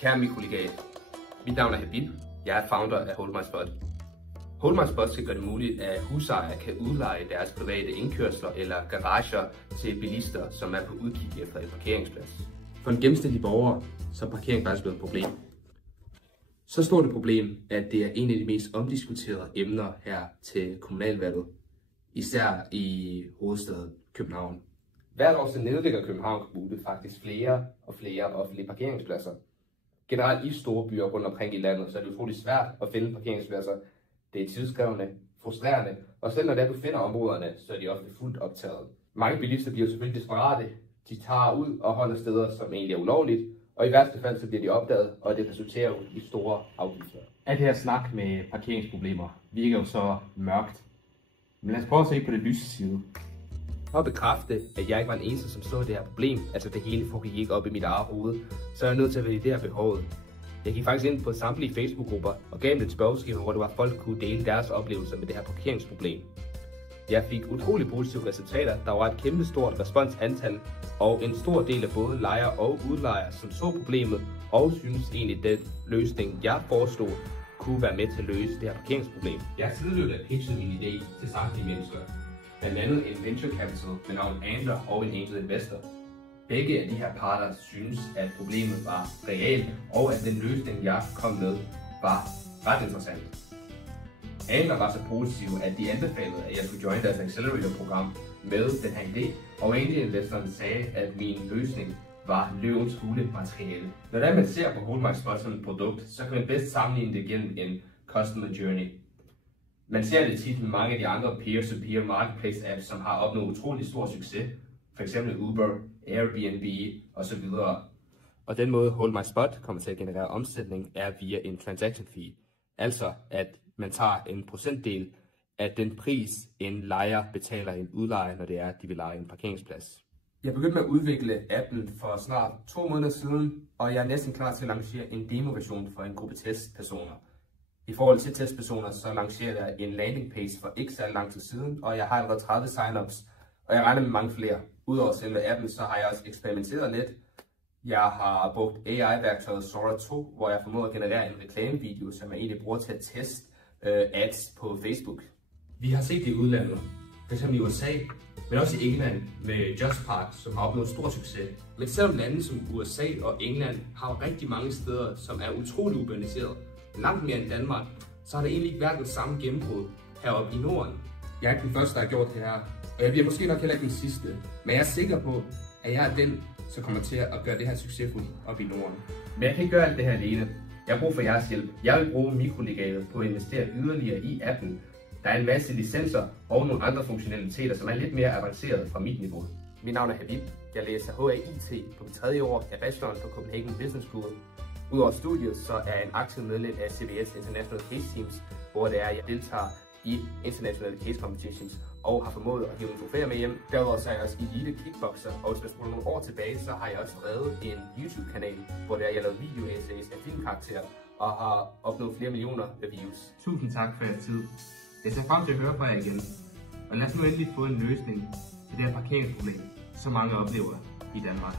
Kære mikrolegat, mit navn er Habib. Jeg er founder af Hold My Spot. Hold My Spot skal gøre det muligt, at husejere kan udleje deres private indkørsler eller garager til bilister, som er på udkig efter en parkeringsplads. For en gennemsnitlig borger, så er parkering faktisk blevet et problem. Så stort et problem, at det er en af de mest omdiskuterede emner her til kommunalvalget, især i hovedstaden København. Hvert år så nedlægger København Kommune faktisk flere og flere offentlige parkeringspladser. Generelt i store byer rundt omkring i landet, så er det utroligt svært at finde parkeringspladser. Det er tidskrævende, frustrerende, og selv når du finder områderne, så er de ofte fuldt optaget. Mange bilister bliver selvfølgelig desperate. De tager ud og holder steder, som egentlig er ulovligt, og i værste fald så bliver de opdaget, og det resulterer i store afgifter. Alt det her snak med parkeringsproblemer virker jo så mørkt. Men lad os prøve at se på det lyse side. For at bekræfte, at jeg ikke var den eneste, som så det her problem, altså det hele foregik ikke op i mit eget hoved, så er jeg nødt til at validere behovet. Jeg gik faktisk ind på samtlige Facebook-grupper og gav dem et spørgeskema, hvor det var folk kunne dele deres oplevelser med det her parkeringsproblem. Jeg fik utrolig positive resultater, der var et kæmpe stort responsantal, og en stor del af både lejere og udlejere, som så problemet og synes egentlig, den løsning, jeg foreslog, kunne være med til at løse det her parkeringsproblem. Jeg har sideløbende pitchet min idé til samtlige mennesker. Blandt andet en venture capital med navn Angler og en angel investor. Begge af de her parter synes, at problemet var reelt, og at den løsning, jeg kom med, var ret interessant. Angler var så positive, at de anbefalede, at jeg skulle join deres accelerator-program med den her idé, og angel investoren sagde, at min løsning var løvens hule materiale. Når man ser på Hold My Spot som et produkt, så kan man bedst sammenligne det gennem en customer journey. Man ser det tit med mange af de andre peer-to-peer marketplace apps, som har opnået utrolig stor succes. For eksempel Uber, Airbnb osv. Og den måde Hold My Spot kommer til at generere omsætning er via en transaction fee. Altså at man tager en procentdel af den pris, en lejer betaler en udlejer, når det er, at de vil leje en parkeringsplads. Jeg begyndte med at udvikle appen for snart 2 måneder siden, og jeg er næsten klar til at lancere en demo-version for en gruppe testpersoner. I forhold til testpersoner, så lancerede jeg en landing page for ikke så lang tid siden, og jeg har allerede 30 sign-ups, og jeg regner med mange flere. Udover selve appen, så har jeg også eksperimenteret lidt. Jeg har brugt AI-værktøjet Sora 2, hvor jeg formåede at generere en reklamevideo, som jeg egentlig bruger til at teste ads på Facebook. Vi har set det i udlandet, f.eks. i USA, men også i England med Just Park, som har opnået stor succes. Men selvom lande som USA og England har rigtig mange steder, som er utrolig urbaniseret, langt mere end Danmark, så har det egentlig ikke været den samme gennembrud heroppe i Norden. Jeg er ikke den første, der har gjort det her, og jeg bliver måske nok heller ikke den sidste, men jeg er sikker på, at jeg er den, som kommer til at gøre det her succesfuldt op i Norden. Men jeg kan ikke gøre alt det her alene. Jeg har brug for jeres hjælp. Jeg vil bruge mikrolegatet på at investere yderligere i appen. Der er en masse licenser og nogle andre funktionaliteter, som er lidt mere avanceret fra mit niveau. Mit navn er Habib. Jeg læser HAIT på mit 3. år af bacheloren på Copenhagen Business School. Udover studiet, så er jeg en aktiv medlem af CBS International Case Teams, hvor det er, at jeg deltager i internationale case competitions og har formået at hive en trofæer med hjem. Derudover så er jeg også elite kickboxer, og hvis man spoler nogle år tilbage, så har jeg også drevet en YouTube-kanal, hvor det er, jeg lavet video-essays af filmkarakterer og har opnået flere millioner views. Tusind tak for jeres tid. Jeg ser frem til at høre fra jer igen. Og lad os nu endelig få en løsning til det her parkeringsproblem, som mange oplever i Danmark.